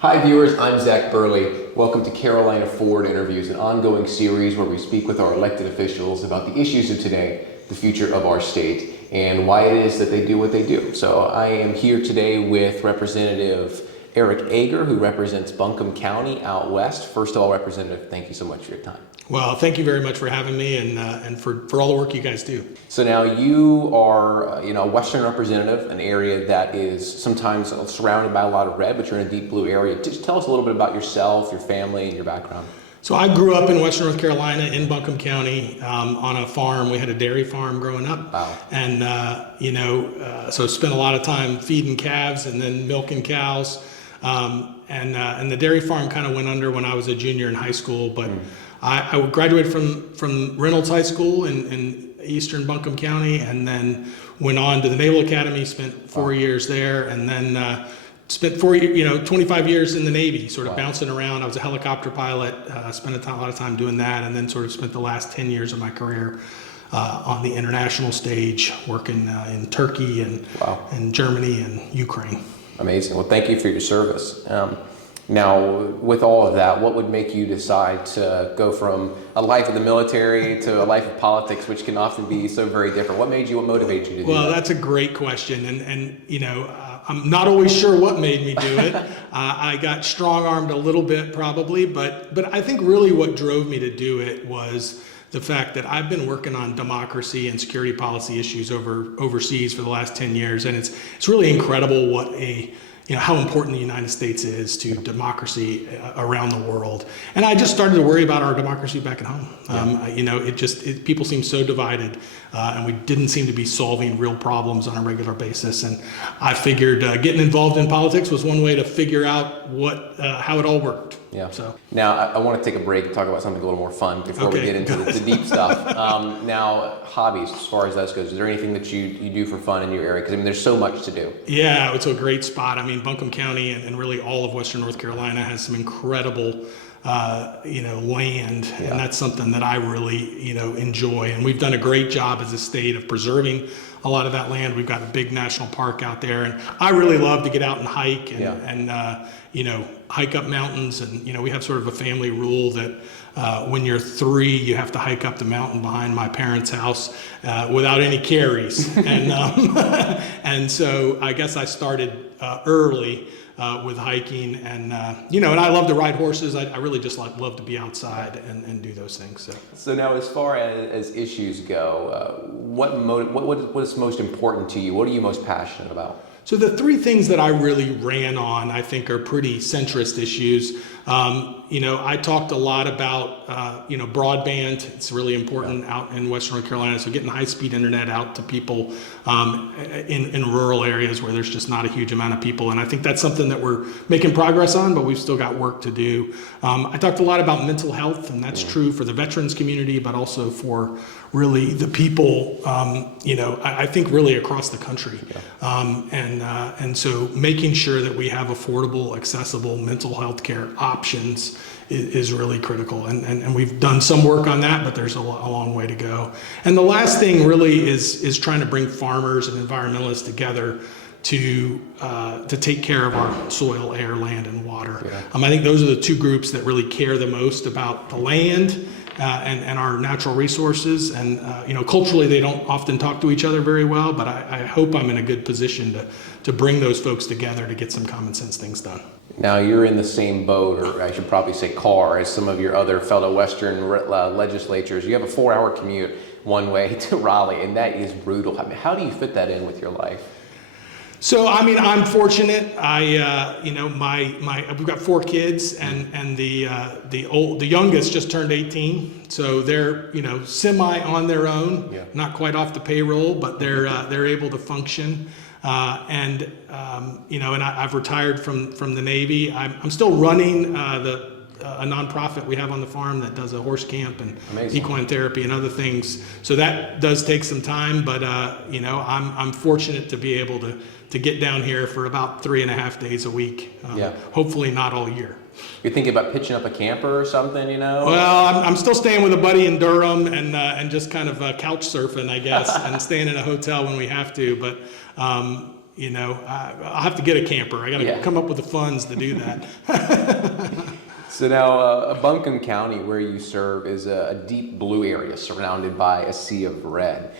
Hi viewers, I'm Zach Berly. Welcome to Carolina Forward Interviews, an ongoing series where we speak with our elected officials about the issues of today, the future of our state, and why it is that they do what they do. So I am here today with Representative Ager, who represents Buncombe County out west. First of all, Representative, thank you so much for your time. Well, thank you very much for having me and for all the work you guys do. So now you are, a Western representative, an area that is sometimes surrounded by a lot of red, but you're in a deep blue area. Just tell us a little bit about yourself, your family, and your background. So I grew up in Western North Carolina in Buncombe County on a farm. We had a dairy farm growing up. Wow. And, so spent a lot of time feeding calves and then milking cows. And the dairy farm kind of went under when I was a junior in high school, but I graduated from Reynolds High School in eastern Buncombe County, and then went on to the Naval Academy, spent 4 years there, and then spent 25 years in the Navy, sort of bouncing around. I was a helicopter pilot, spent a lot of time doing that, and then sort of spent the last 10 years of my career on the international stage, working in Turkey and Germany and Ukraine. Amazing. Well, thank you for your service. Now, with all of that, what would make you decide to go from a life of the military to a life of politics, which can often be so very different? What motivated you to do that? Well, that's a great question. And I'm not always sure what made me do it. I got strong-armed a little bit probably, but I think really what drove me to do it was the fact that I've been working on democracy and security policy issues overseas for the last 10 years. And it's really incredible what how important the United States is to democracy around the world. And I just started to worry about our democracy back at home. People seem so divided, and we didn't seem to be solving real problems on a regular basis. And I figured getting involved in politics was one way to figure out how it all worked. Yeah. So now I want to take a break and talk about something a little more fun before we get into the deep stuff. Now, hobbies, as far as that goes, is there anything that you do for fun in your area? Because there's so much to do. Yeah, it's a great spot. Buncombe County and really all of Western North Carolina has some incredible land, and that's something that I really, enjoy. And we've done a great job as a state of preserving a lot of that land. We've got a big national park out there, and I really love to get out and hike and hike up mountains. And, we have sort of a family rule that when you're 3, you have to hike up the mountain behind my parents' house without any carries. And so I guess I started early with hiking, and I love to ride horses. I really just love to be outside and do those things. So now, as far as issues go, what is most important to you? What are you most passionate about? So the 3 things that I really ran on, I think, are pretty centrist issues. I talked a lot about, broadband. It's really important out in Western North Carolina. So getting high-speed internet out to people in rural areas where there's just not a huge amount of people. And I think that's something that we're making progress on, but we've still got work to do. I talked a lot about mental health, and that's true for the veterans community, but also for really the people, I think really across the country. And so making sure that we have affordable, accessible mental health care options is really critical. And we've done some work on that, but there's a long way to go. And the last thing really is trying to bring farmers and environmentalists together to take care of our soil, air, land, and water. I think those are the 2 groups that really care the most about the land and our natural resources. And culturally, they don't often talk to each other very well, but I hope I'm in a good position to bring those folks together to get some common sense things done. Now, you're in the same boat, or I should probably say car, as some of your other fellow Western legislatures. You have a 4-hour commute one way to Raleigh, and that is brutal. How do you fit that in with your life? So, I'm fortunate. We've got 4 kids, and the youngest just turned 18, so they're semi on their own, not quite off the payroll, but they're able to function. And I've retired from the Navy. I'm still running a nonprofit we have on the farm that does a horse camp and equine therapy and other things. So that does take some time, but I'm fortunate to be able to get down here for about 3.5 days a week. Hopefully not all year. You're thinking about pitching up a camper or something, Well, I'm still staying with a buddy in Durham and just kind of couch surfing, I guess, and staying in a hotel when we have to. But I'll have to get a camper. I got to come up with the funds to do that. So now, Buncombe County, where you serve, is a deep blue area surrounded by a sea of red.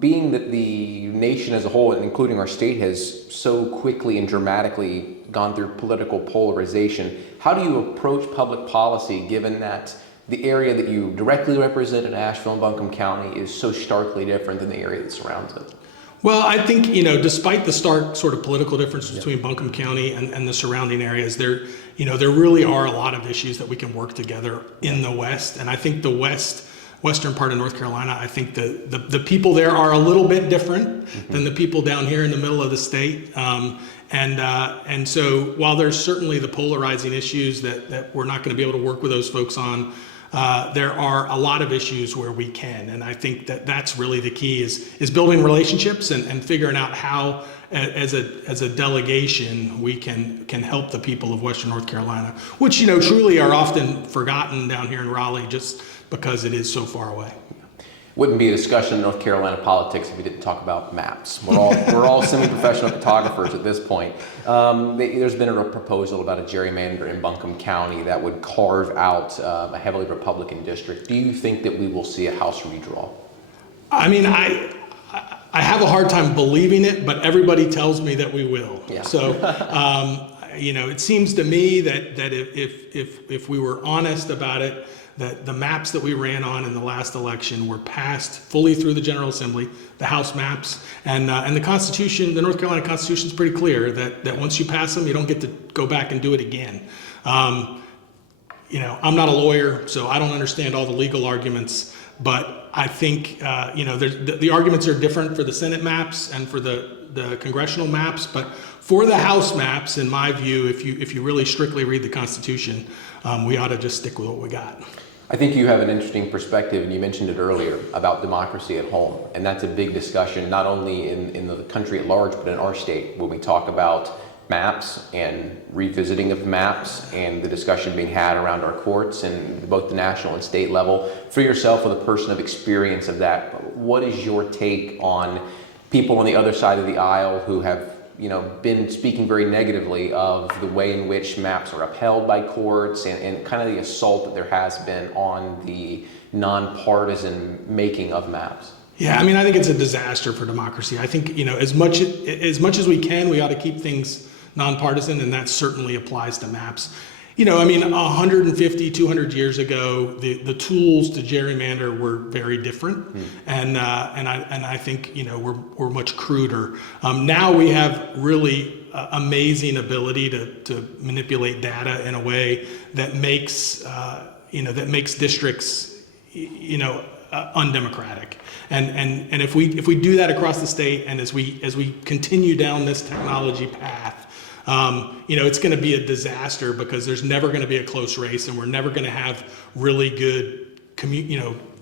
Being that the nation as a whole, including our state, has so quickly and dramatically gone through political polarization, how do you approach public policy given that the area that you directly represent in Asheville and Buncombe County is so starkly different than the area that surrounds it? Well, I think, despite the stark sort of political difference between Buncombe County and the surrounding areas, there really are a lot of issues that we can work together in the West. And I think the western part of North Carolina, I think the people there are a little bit different than the people down here in the middle of the state. And so while there's certainly the polarizing issues that we're not going to be able to work with those folks on, there are a lot of issues where we can, and I think that's really the key is building relationships and figuring out how, as a delegation, we can help the people of Western North Carolina, which truly are often forgotten down here in Raleigh just because it is so far away. Wouldn't be a discussion in North Carolina politics if we didn't talk about maps. We're all semi-professional photographers at this point. There's been a proposal about a gerrymander in Buncombe County that would carve out a heavily Republican district. Do you think that we will see a House redraw? I mean, I have a hard time believing it, but everybody tells me that we will. Yeah. So, it seems to me that if we were honest about it, that the maps that we ran on in the last election were passed fully through the General Assembly, the House maps, and the Constitution, the North Carolina Constitution is pretty clear that once you pass them, you don't get to go back and do it again. I'm not a lawyer, so I don't understand all the legal arguments, but I think, the arguments are different for the Senate maps and for the congressional maps, but for the House maps, in my view, if you really strictly read the Constitution, we ought to just stick with what we got. I think you have an interesting perspective, and you mentioned it earlier, about democracy at home. And that's a big discussion, not only in the country at large, but in our state, when we talk about maps and revisiting of maps and the discussion being had around our courts and both the national and state level. For yourself, with a person of experience of that, what is your take on people on the other side of the aisle who have been speaking very negatively of the way in which maps are upheld by courts and kind of the assault that there has been on the nonpartisan making of maps? Yeah, I think it's a disaster for democracy. I think, as much as we can, we ought to keep things nonpartisan, and that certainly applies to maps. 150, 200 years ago, the tools to gerrymander were very different, and I think we're much cruder. Now we have really amazing ability to manipulate data in a way that makes districts undemocratic. And if we do that across the state, and as we continue down this technology path, it's going to be a disaster because there's never going to be a close race, and we're never going to have really good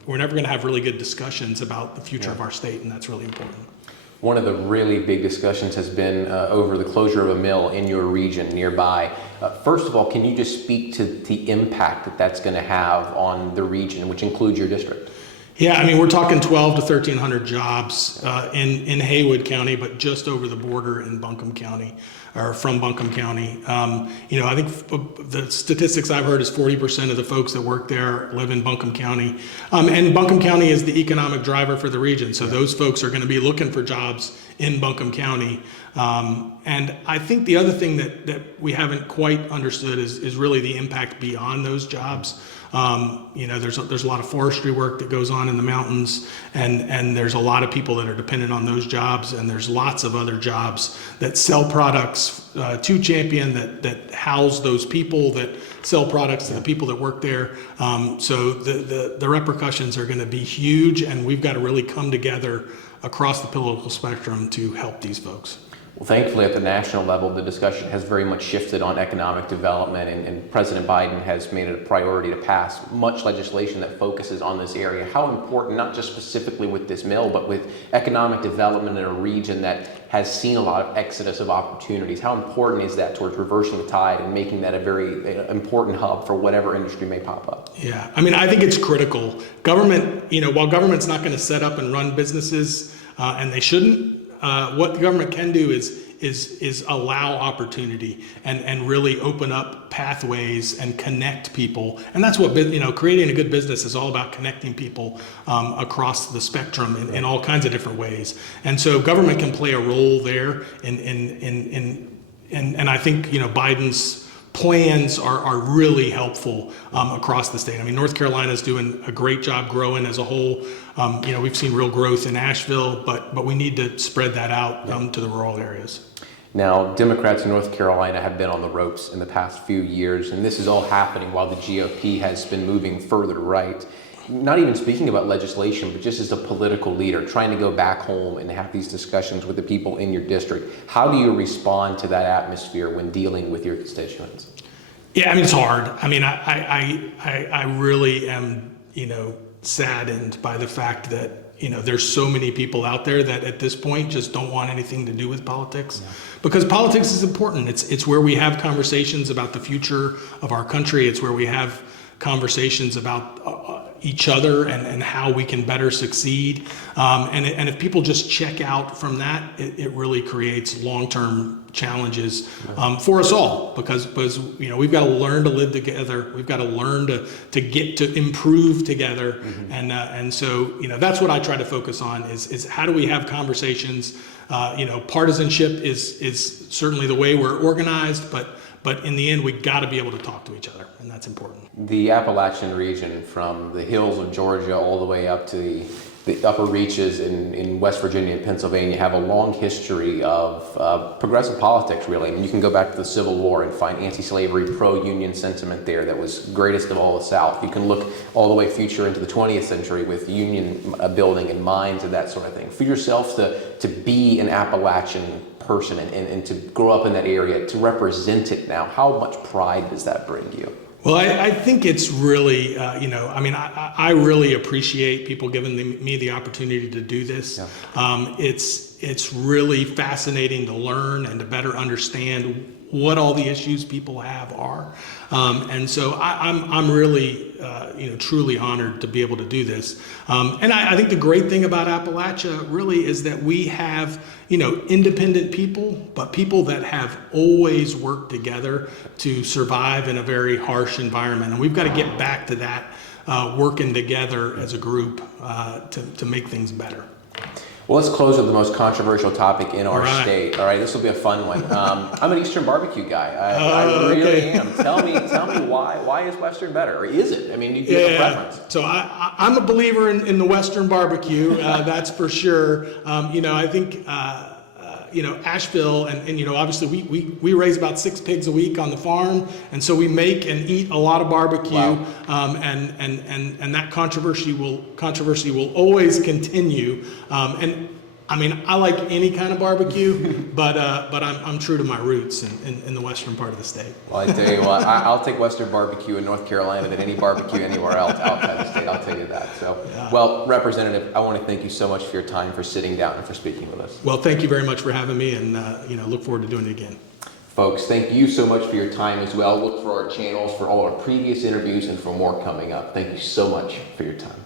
we're never going to have really good discussions about the future of our state, and that's really important. One of the really big discussions has been over the closure of a mill in your region nearby. First of all, can you just speak to the impact that that's going to have on the region, which includes your district? Yeah, we're talking 1,200 to 1,300 jobs in Haywood County, but just over the border in Buncombe County, or from Buncombe County. I think the statistics I've heard is 40% of the folks that work there live in Buncombe County. And Buncombe County is the economic driver for the region, so those folks are going to be looking for jobs in Buncombe County. And I think the other thing that we haven't quite understood is really the impact beyond those jobs. There's a lot of forestry work that goes on in the mountains, and there's a lot of people that are dependent on those jobs, and there's lots of other jobs that sell products to Champion that house those people that sell products to the people that work there. So the repercussions are going to be huge, and we've got to really come together across the political spectrum to help these folks. Well, thankfully, at the national level, the discussion has very much shifted on economic development, and President Biden has made it a priority to pass much legislation that focuses on this area. How important, not just specifically with this mill, but with economic development in a region that has seen a lot of exodus of opportunities, how important is that towards reversing the tide and making that a very important hub for whatever industry may pop up? Yeah, I think it's critical. Government, while government's not going to set up and run businesses, and they shouldn't, what the government can do is allow opportunity and really open up pathways and connect people. And that's what, creating a good business is all about, connecting people across the spectrum in all kinds of different ways. And so government can play a role there. And I think, Biden's plans are really helpful across the state. I mean, North Carolina is doing a great job growing as a whole. We've seen real growth in Asheville, but we need to spread that out to the rural areas. Now, Democrats in North Carolina have been on the ropes in the past few years, and this is all happening while the GOP has been moving further right. Not even speaking about legislation, but just as a political leader, trying to go back home and have these discussions with the people in your district. How do you respond to that atmosphere when dealing with your constituents? Yeah, I mean, it's hard. I mean, I really am, saddened by the fact that, there's so many people out there that at this point just don't want anything to do with politics. Yeah. Because politics is important. It's where we have conversations about the future of our country. It's where we have conversations about each other and how we can better succeed. And if people just check out from that, it really creates long-term challenges for us all, because we've got to learn to live together. We've got to learn to get to improve together. Mm-hmm. And so that's what I try to focus on is how do we have conversations. Partisanship is certainly the way we're organized, but in the end, we got to be able to talk to each other, and that's important. The Appalachian region, from the hills of Georgia all the way up to the upper reaches in West Virginia and Pennsylvania, have a long history of progressive politics, really. I mean, you can go back to the Civil War and find anti-slavery, pro-union sentiment there that was greatest of all the South. You can look all the way future into the 20th century with union building and mines and that sort of thing. For yourself to be an Appalachian person and to grow up in that area, to represent it now, how much pride does that bring you? Well, I think it's really, I really appreciate people giving me the opportunity to do this. Yeah. It's really fascinating to learn and to better understand what all the issues people have are. And so I'm really, truly honored to be able to do this. And I think the great thing about Appalachia really is that we have, independent people, but people that have always worked together to survive in a very harsh environment. And we've got to get back to that, working together as a group to make things better. Well, let's close with the most controversial topic in our state. All right, this will be a fun one. I'm an Eastern barbecue guy. I really am. Tell me why. Why is Western better, or is it? I mean, you have a preference. So I'm a believer in the Western barbecue. That's for sure. I think. Asheville and obviously we raise about 6 pigs a week on the farm, and so we make and eat a lot of barbecue. Wow. And that controversy will always continue. And I mean, I like any kind of barbecue, but I'm true to my roots in the western part of the state. Well, I tell you what, I'll take Western barbecue in North Carolina than any barbecue anywhere else outside the state. I'll tell you that. So, yeah. Well, Representative, I want to thank you so much for your time, for sitting down, and for speaking with us. Well, thank you very much for having me, and look forward to doing it again. Folks, thank you so much for your time as well. Look for our channels for all our previous interviews and for more coming up. Thank you so much for your time.